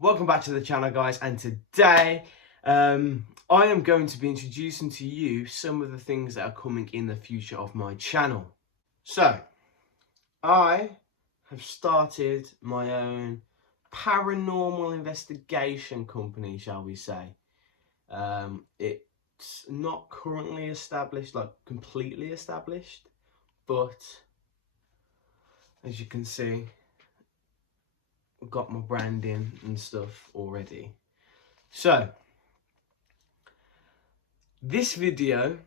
Welcome back to the channel, guys, and today I am going to be introducing to you some of the things that are coming in the future of my channel. So I have started my own paranormal investigation company, shall we say. It's not currently established, like completely established, but as you can see, I've got my branding and stuff already. So this video,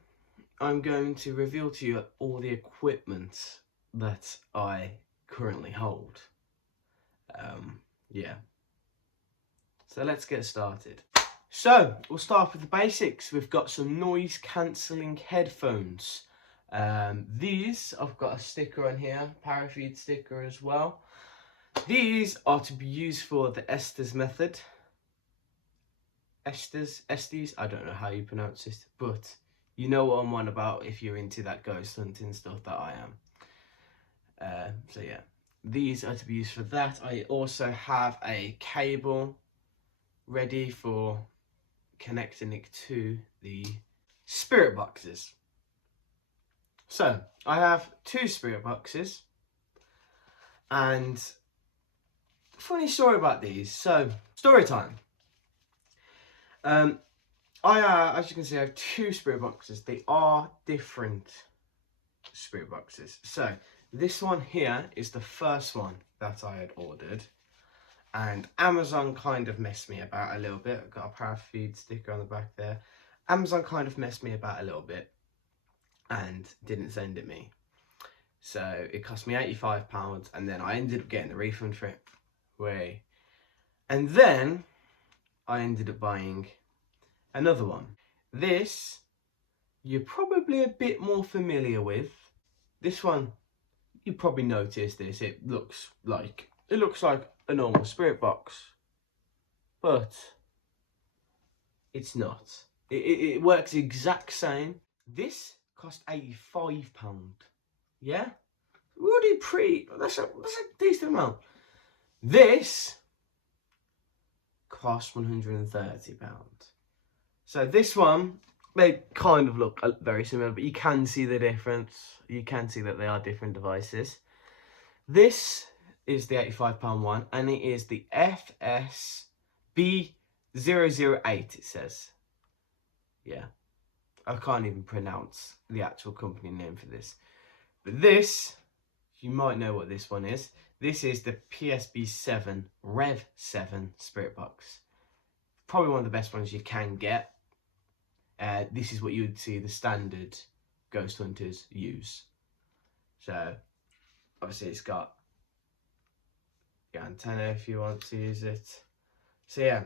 I'm going to reveal to you all the equipment that I currently hold. Yeah. So let's get started. So we'll start with the basics. We've got some noise cancelling headphones. These, I've got a sticker on here, paraffin sticker as well. These are to be used for the Estes method. Estes, I don't know how you pronounce it, but you know what I'm on about if you're into that ghost hunting stuff that I am. So yeah, these are to be used for that. I also have a cable ready for connecting it to the spirit boxes. So I have 2 spirit boxes, and funny story about these. So story time. As you can see, I have 2 spirit boxes. They are different spirit boxes. So this one here is the first one that I had ordered, and Amazon kind of messed me about a little bit. I've got a paraffin sticker on the back there. Amazon kind of messed me about a little bit and didn't send it me. So it cost me £85, and then I ended up getting a refund for it. And then I ended up buying another one. This, you're probably a bit more familiar with. This one, you probably noticed this. It looks like a normal spirit box, but it's not. It works the exact same. This cost £85. Yeah, that's a decent amount. This cost £130. So this one, they kind of look very similar, but you can see the difference. You can see that they are different devices. This is the £85 one, and it is the FSB008, it says. Yeah, I can't even pronounce the actual company name for this. But this, you might know what this one is. This is the PSB7 Rev 7 Spirit Box. Probably one of the best ones you can get. This is what you would see the standard ghost hunters use. So obviously it's got your antenna if you want to use it. So yeah,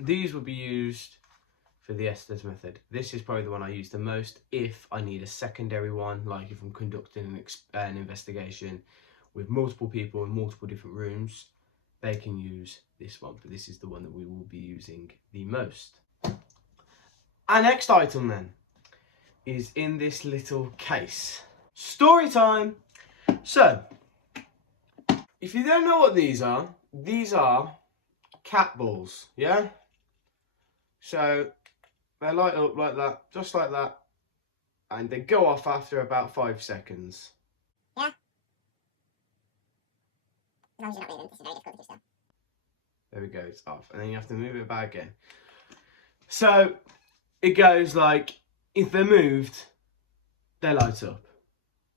these will be used for the Estes method. This is probably the one I use the most if I need a secondary one, like if I'm conducting an investigation with multiple people in multiple different rooms. They can use this one, but this is the one that we will be using the most. Our next item then is in this little case. Story time! So, if you don't know what these are cat balls, yeah? So, they light up like that, just like that, and they go off after about 5 seconds. Yeah. As long as you're not moving, this is very difficult to do so. There we go, it's off. And then you have to move it back again. So, it goes like, if they're moved, they light up.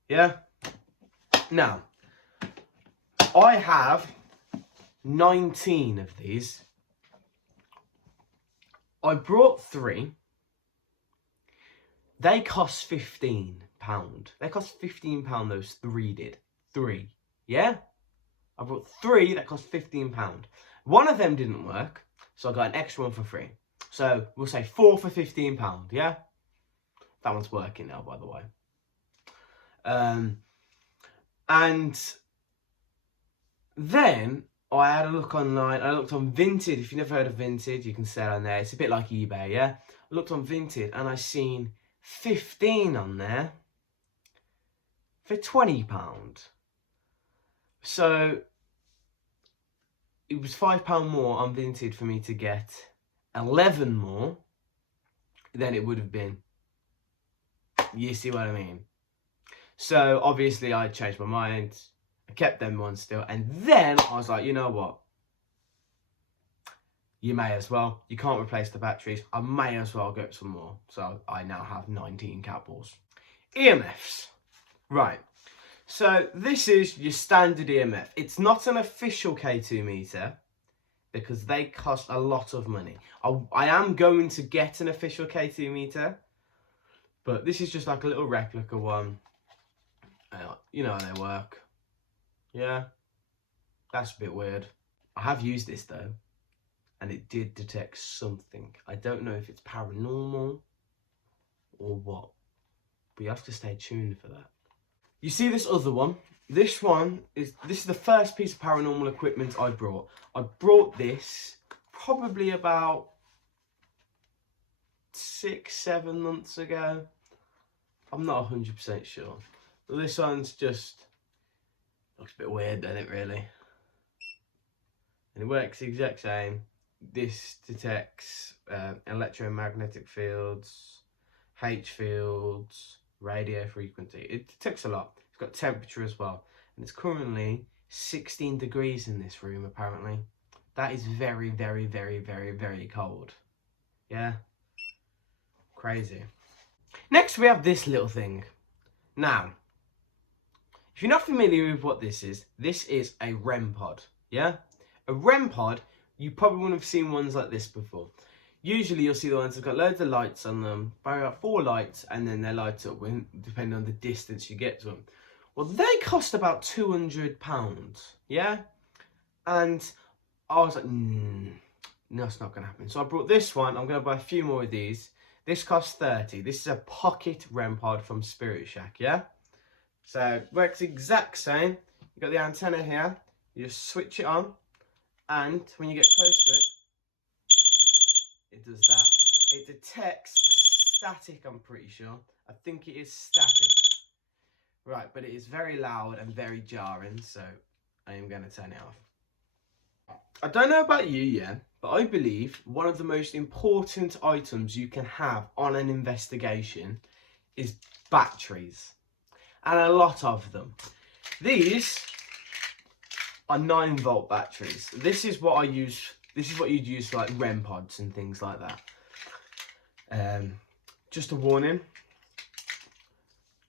Yeah? Now, I have 19 of these. I brought 3. They cost £15. They cost £15, those 3 did. 3. Yeah? I brought 3 that cost £15. One of them didn't work, so I got an extra one for free. So we'll say 4 for £15, yeah? That one's working now, by the way. And then I had a look online. I looked on Vinted. If you've never heard of Vinted, you can sell on there. It's a bit like eBay, yeah? I looked on Vinted and I seen 15 on there for £20. So it was £5 more on Vinted for me to get 11 more than it would have been. You see what I mean? So obviously I changed my mind. I kept them ones still. And then I was like, you know what? You may as well. You can't replace the batteries. I may as well get some more. So I now have 19 cat balls. EMFs. Right. So this is your standard EMF. It's not an official K2 meter because they cost a lot of money. I am going to get an official K2 meter, but this is just like a little replica one. You know how they work. Yeah, that's a bit weird. I have used this though, and it did detect something. I don't know if it's paranormal or what, but you have to stay tuned for that. You see this other one? This is the first piece of paranormal equipment I brought. I brought this probably about 6-7 months ago. I'm not 100% sure. But this one's just looks a bit weird, doesn't it, really? And it works the exact same. This detects electromagnetic fields, H fields, radio frequency. It detects a lot. It's got temperature as well. And it's currently 16 degrees in this room, apparently. That is very, very, very, very, very cold. Yeah? Crazy. Next, we have this little thing. Now, if you're not familiar with what this is a REM pod. Yeah? A REM pod, you probably wouldn't have seen ones like this before. Usually you'll see the ones that have got loads of lights on them, about 4 lights, and then they light up depending on the distance you get to them. Well, they cost about £200, yeah? And I was like, no, it's not going to happen. So I brought this one. I'm going to buy a few more of these. This costs £30. This is a pocket REM pod from Spirit Shack, yeah? So it works the exact same. You've got the antenna here. You just switch it on, and when you get close to it, it does that. It detects static, I'm pretty sure. I think it is static. Right, but it is very loud and very jarring, so I am going to turn it off. I don't know about you, yeah, but I believe one of the most important items you can have on an investigation is batteries. And a lot of them. These are 9-volt batteries. This is what I use. This is what you'd use for like REM pods and things like that. Just a warning.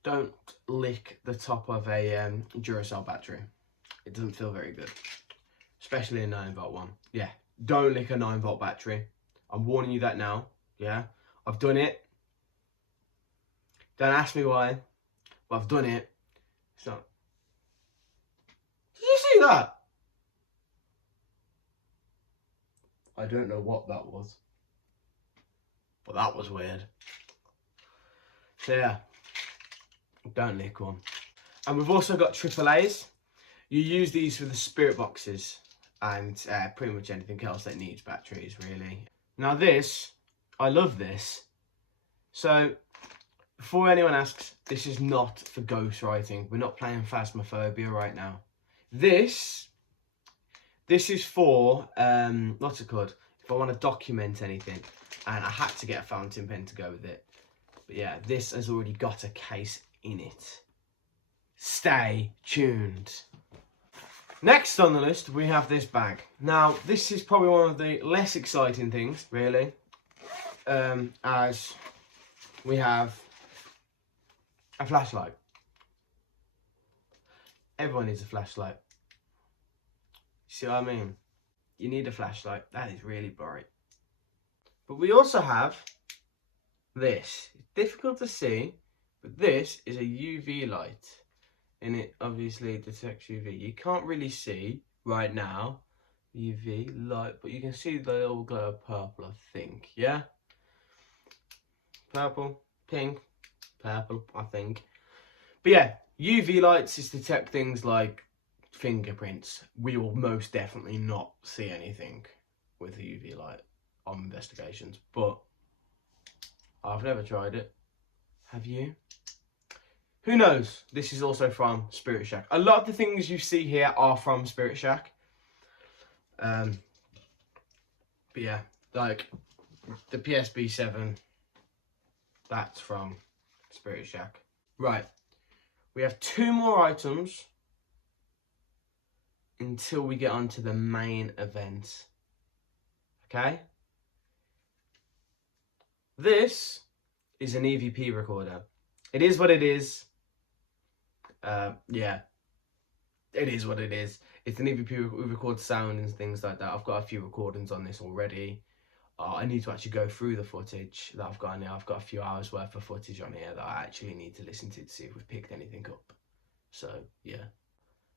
Don't lick the top of a Duracell battery. It doesn't feel very good. Especially a 9-volt one. Yeah, don't lick a 9-volt battery. I'm warning you that now. Yeah, I've done it. Don't ask me why, but I've done it. So, did you see that? I don't know what that was, but that was weird. So yeah, don't lick one. And we've also got AAAs. You use these for the spirit boxes and pretty much anything else that needs batteries, really. Now this, I love this. So before anyone asks, this is not for ghostwriting. We're not playing Phasmophobia right now. This is for, what's it called? If I want to document anything, and I had to get a fountain pen to go with it. But yeah, this has already got a case in it. Stay tuned. Next on the list, we have this bag. Now, this is probably one of the less exciting things, really, as we have a flashlight. Everyone needs a flashlight. See what I mean? You need a flashlight. That is really bright. But we also have this. It's difficult to see, but this is a UV light. And it obviously detects UV. You can't really see right now UV light, but you can see the little glow of purple, I think. Yeah? Purple, pink, purple, I think. But yeah, UV lights is to detect things like fingerprints. We will most definitely not see anything with the UV light on investigations, but I've never tried it. Have you? Who knows? This is also from Spirit Shack. A lot of the things you see here are from Spirit Shack, But yeah, like the PSB7, that's from Spirit Shack. Right, we have 2 more items until we get on to the main event. Okay? This is an EVP recorder. It is what it is. Yeah, it is what it is. It's an EVP record sound and things like that. I've got a few recordings on this already. I need to actually go through the footage that I've got in here. I've got a few hours worth of footage on here that I actually need to listen to see if we've picked anything up. So, yeah.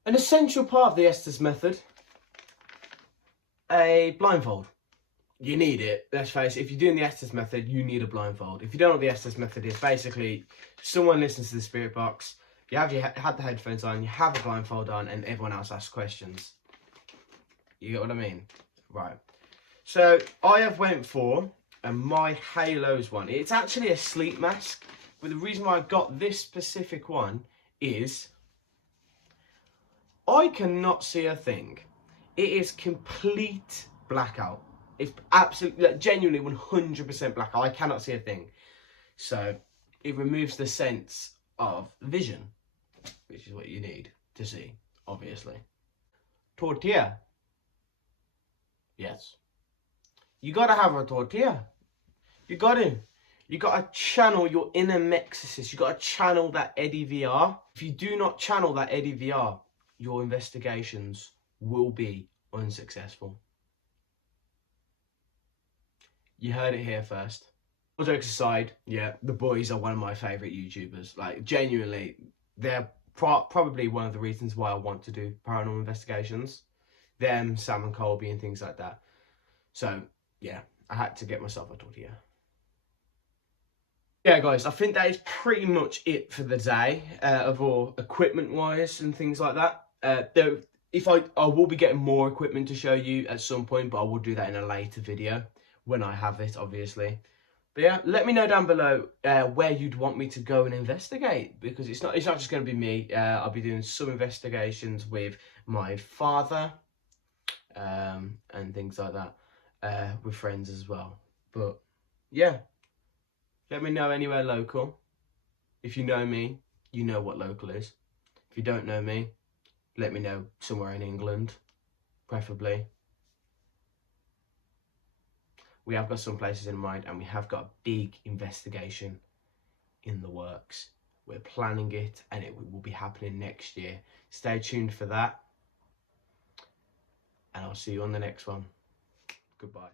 An essential part of the Estes method, a blindfold. You need it. Let's face it, if you're doing the Estes method, you need a blindfold. If you don't know what the Estes method is, basically, someone listens to the spirit box, you have had the headphones on, you have a blindfold on, and everyone else asks questions. You get what I mean? Right. So, I have went for my Halos one. It's actually a sleep mask, but the reason why I got this specific one is I cannot see a thing. It is complete blackout. It's absolutely, like, genuinely 100% blackout. I cannot see a thing. So it removes the sense of vision, which is what you need to see, obviously. Tortilla. Yes. You gotta have a tortilla. You got to. You got to channel your inner mexicist. You got to channel that Eddie VR. If you do not channel that Eddie VR, your investigations will be unsuccessful. You heard it here first. All jokes aside, yeah, the boys are one of my favourite YouTubers. Like, genuinely, they're probably one of the reasons why I want to do paranormal investigations. Them, Sam and Colby and things like that. So, yeah, I had to get myself a tortilla. Yeah, guys, I think that is pretty much it for the day, of all equipment-wise and things like that. Though, if I will be getting more equipment to show you at some point, but I will do that in a later video when I have it, obviously. But yeah, let me know down below where you'd want me to go and investigate, because it's not just going to be me. I'll be doing some investigations with my father and things like that, with friends as well. But yeah, let me know anywhere local. If you know me, you know what local is. If you don't know me, let me know somewhere in England, preferably. We have got some places in mind, and we have got a big investigation in the works. We're planning it, and it will be happening next year. Stay tuned for that, and I'll see you on the next one. Goodbye.